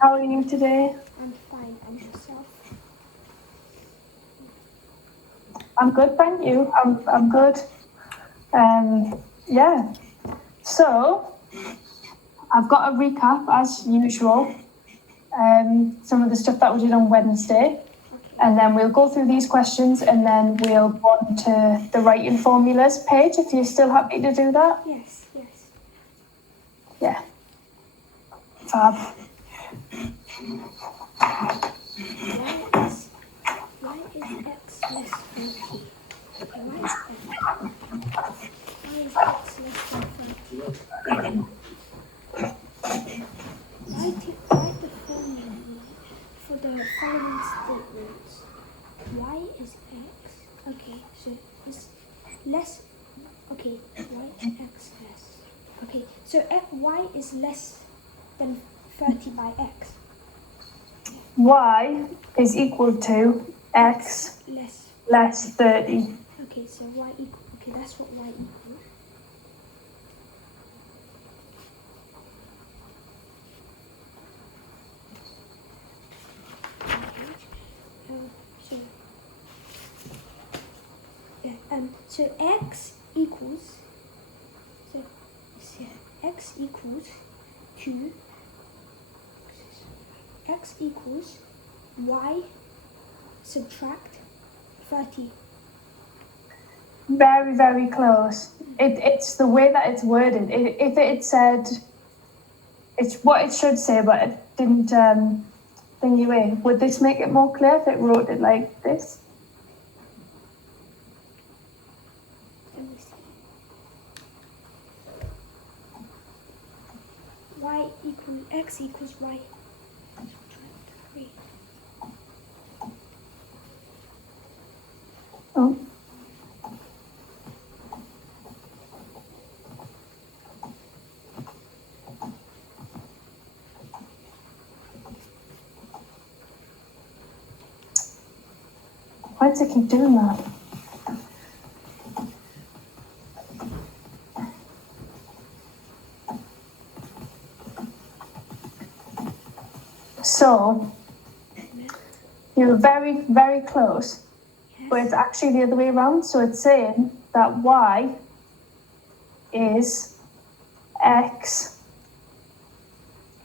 How are you today? I'm fine. And yourself? I'm good, thank you. I'm good. Yeah. So I've got a recap as usual. Some of the stuff that we did on Wednesday, Okay. and then we'll go through these questions, and then we'll go on to the writing formulas page. If you're still happy to do that. Yes. Yeah. Fab. Why is x less than t? Okay, why is x less than 30? Write the formula for the following statements. Y is x. Okay, so it's less. Okay, why is x less? Okay, so y is less than 30 by x. Y is equal to x less 30. Okay, so y equal. Okay, that's what y equals. So x equals. So x equals to x equals y subtract 30. Very, very close. It's the way that it's worded. If it said, it's what it should say, but it didn't thingy away. Would this make it more clear if it wrote it like this? Let me see. Y equals x equals y subtract 3. Oh. Why does it keep doing that? So, you're very, very close, Yes. but it's actually the other way around. So it's saying that y is x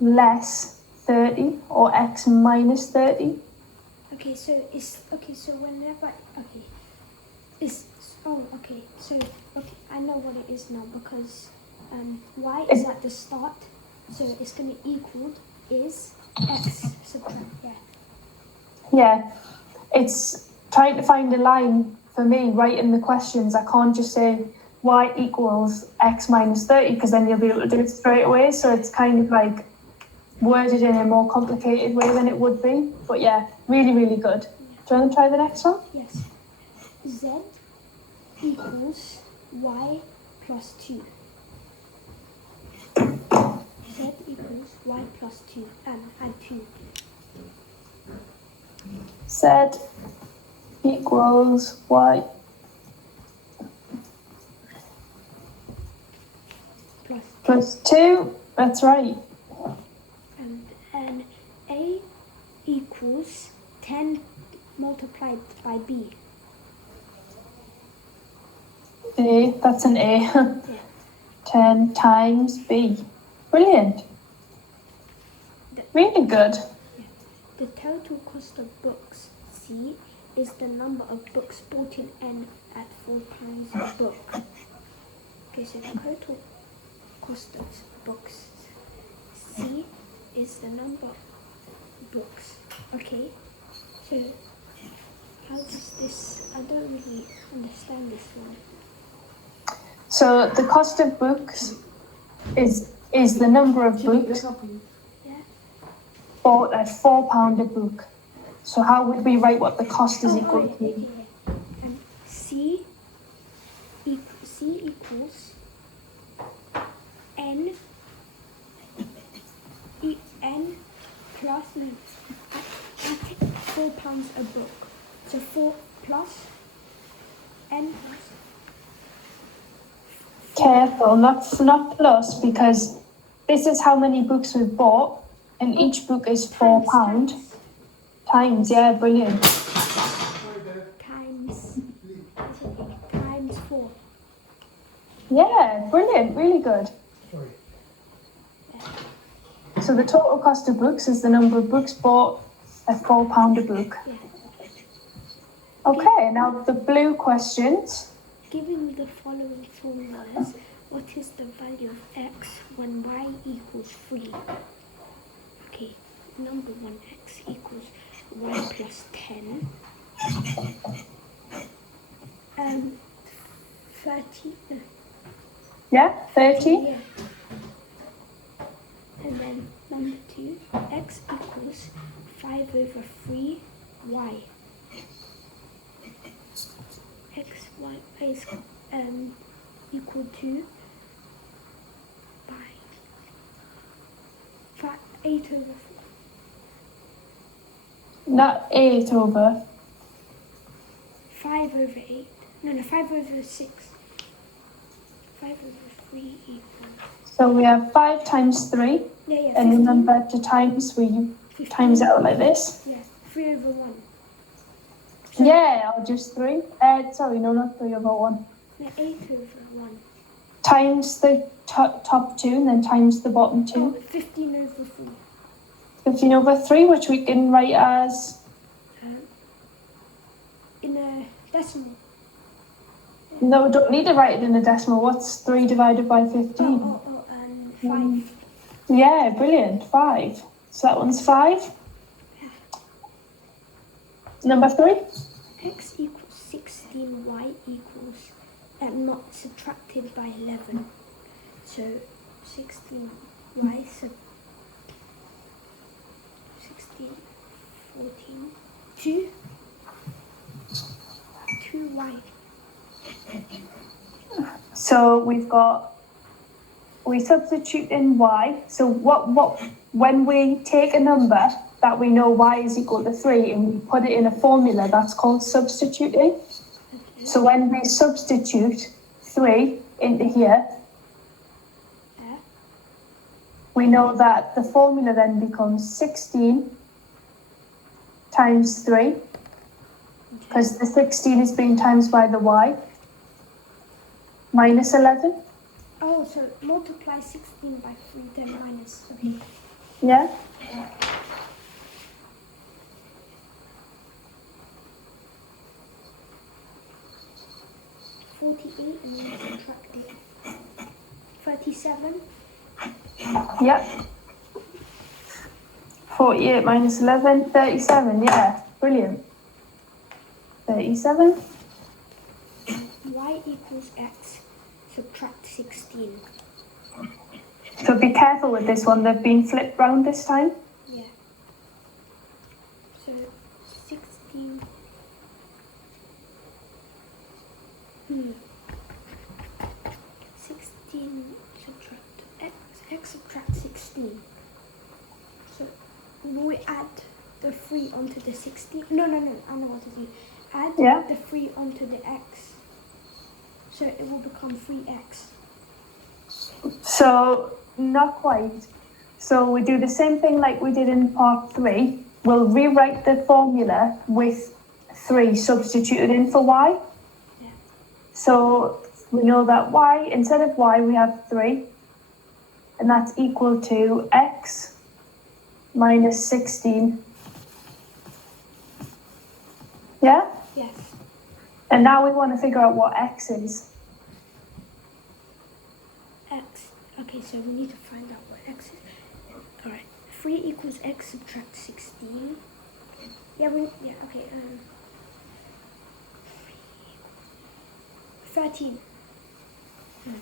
less 30 or x minus 30. Okay, so it's okay. So whenever it's okay. So okay, I know what it is now because y is at the start, so it's gonna equal is x subtract Yeah, it's trying to find a line for me writing the questions. I can't just say y equals x minus 30 because then you'll be able to do it straight away. So it's kind of like worded in a more complicated way than it would be. But yeah, really, really good. Do you want to try the next one? Yes. Z equals y plus 2. Z equals y plus 2. Add 2. Z equals y plus 2. That's right. And A equals 10 multiplied by B. A, that's an A. Yeah. 10 times B. Brilliant. Really good. The total cost of books, C, is the number of books bought in N at £4 a book. Okay, so the total cost of books, C, is the number of books. Okay, so how does this, I don't really understand this one. So the cost of books is the number of books bought at £4 a book. So how would we write what the cost is equal to? C equals N plus at £4 a book. So 4 plus N plus. Careful, not plus, because this is how many books we've bought. And each book is Times, £4. Times, yeah, brilliant. Times 4. Yeah, brilliant, really good. So the total cost of books is the number of books bought at £4 a book. Yeah. Okay, now the blue questions. Given the following formulas, what is the value of x when y equals 3? Okay, number 1, x equals y plus 10. 30. Yeah, 30. Yeah. And then number 2, x equals 5 over 3 y. X, y is equal to 8 over 4. Not 8 over. 5 over 8. No, 5 over 6. 5 over 3 equals. So we have 5 times 3. Yeah, And 15. remember to times, we 15. times it out like this. Yeah, 3 over 1. Yeah, or just 3. Sorry, no, not 3 over 1. No, 8 over 1. Times the top 2 and then times the bottom 2. Oh, 15 over 4. 15 over 3, which we can write as... In a decimal. No, we don't need to write it in a decimal. What's 3 divided by 15? 5. Yeah, brilliant. 5. So that one's 5. Number 3? X equals 16, y equals not subtracted by 11. So 16, y 16, 14, 2. 2y. So we substitute in y. So when we take a number that we know y is equal to 3 and we put it in a formula, that's called substituting. Okay. So when we substitute 3 into here, we know that the formula then becomes 16 times 3, because the 16 is being times by the y, minus 11. Oh, so multiply 16 by 3, then minus 3. Yeah? $48 and then subtract it. 37. Yep. 48 minus 11, 37, yeah, brilliant. 37. Y equals x, subtract 16. So be careful with this one, they've been flipped round this time. Yeah. So 16. 16 subtract x subtract 16. So we add the 3 onto the 16. No, I know what to do. Add the 3 onto the x. So it will become 3x. So, not quite. So we do the same thing like we did in part 3. We'll rewrite the formula with 3 substituted in for y. Yeah. So we know that y, instead of y, we have 3. And that's equal to x minus 16. Yeah? Yes. And now we want to figure out what x is. X. Okay, so we need to find out what x is. Alright. 3 equals x subtract 16. Okay. 13. 13.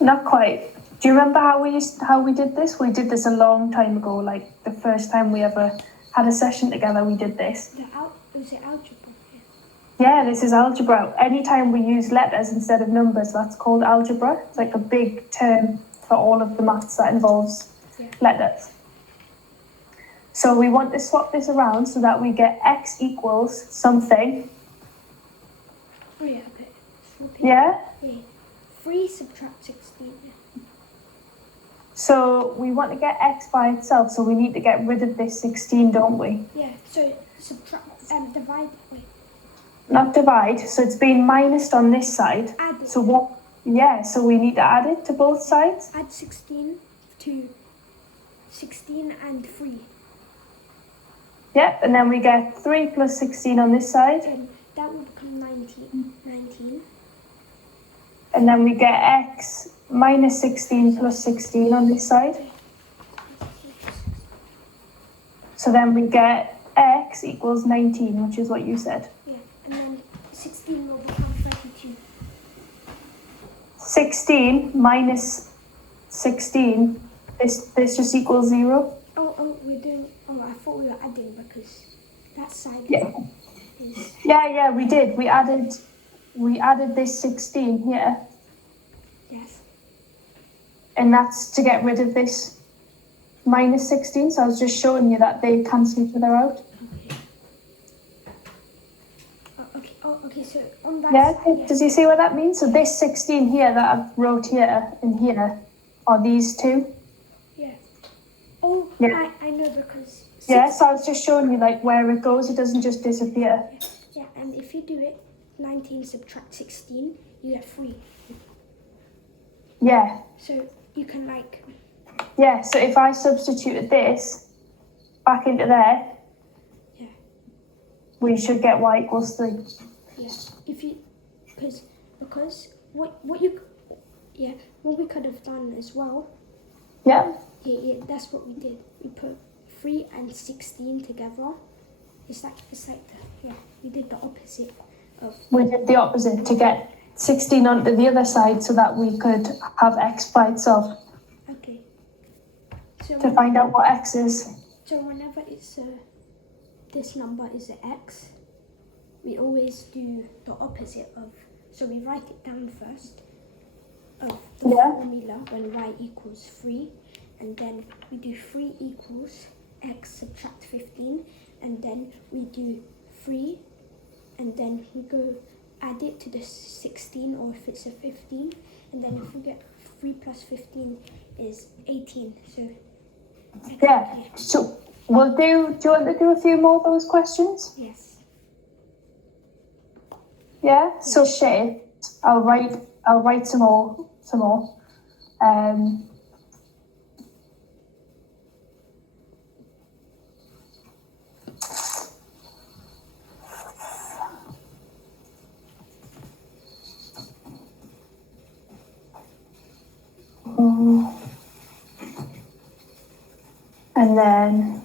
Not quite. Do you remember how we did this? We did this a long time ago, like the first time we ever had a session together, we did this. Was it algebra? Yeah, this is algebra. Anytime we use letters instead of numbers, that's called algebra. It's like a big term for all of the maths that involves letters. So we want to swap this around so that we get x equals something. Oh yeah, okay. Yeah? Yeah. 3 subtract 16. So we want to get x by itself, so we need to get rid of this 16, don't we? Yeah, so divide, wait, Not divide, so it's being minused on this side. add it. So what? Yeah, so we need to add it to both sides. Add 16 to 16 and 3. Yep, and then we get 3 plus 16 on this side. And that will become 19. And then we get x minus 16 plus 16 on this side. So then we get x equals 19, which is what you said. Yeah, and then 16 will become 32. 16 minus 16, this just equals 0. I thought we were adding because that side Yeah. is... Yeah, we did. We added this 16 here, Yes. and that's to get rid of this minus 16. So I was just showing you that they cancel each other out. Okay, so on that Yeah, side... does you see what that means? So this 16 here that I've wrote here and here are these two. Yeah. Oh, Yeah. I know because... Yeah, so I was just showing you like where it goes. It doesn't just disappear. Yeah, and if you do it, 19 subtract 16, you get 3. Yeah. So you can like... Yeah, so if I substituted this back into there, Yeah. we should get y equals 3. Yeah. If you... Because what we could have done as well... Yeah. Yeah, that's what we did. We put 3 and 16 together. It's like we did the opposite of... We did the opposite to get 16 onto the other side so that we could have x by itself Okay. So to find out what x is. So whenever it's this number is an x, we always do the opposite of... So we write it down first of the formula when y equals 3, and then we do 3 equals x subtract 15, and then we do 3, and then we go add it to the 16, or if it's a 15, and then if we get 3 plus 15 is 18. So Yeah. So we'll do you want to do a few more of those questions? Yes. Yeah. So shape. I'll write some more. And then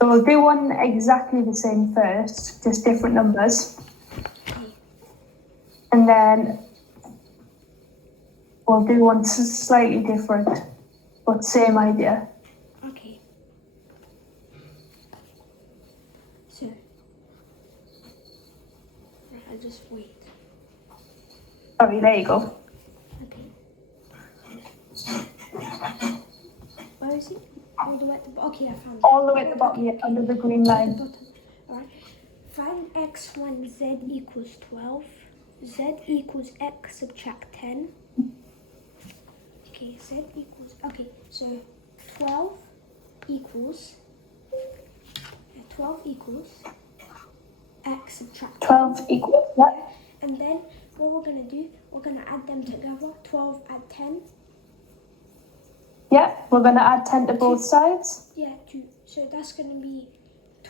so we'll do one exactly the same first, just different numbers. And then we'll do one slightly different, but same idea. Okay. So I'll just wait. Sorry, there you go. Okay. Where is it? All the way at the bottom. Okay, I found it. All the way at the bottom, yeah, under the green line. Bottom. Alright. Find x when z equals 12. Z equals x subtract 10. Okay, z equals... Okay, so 12 equals x subtract 12 equals what? And then what we're going to do, we're going to add them together. 12 add 10. Yeah, we're going to add 10 to both sides. Yeah, 2. So that's going to be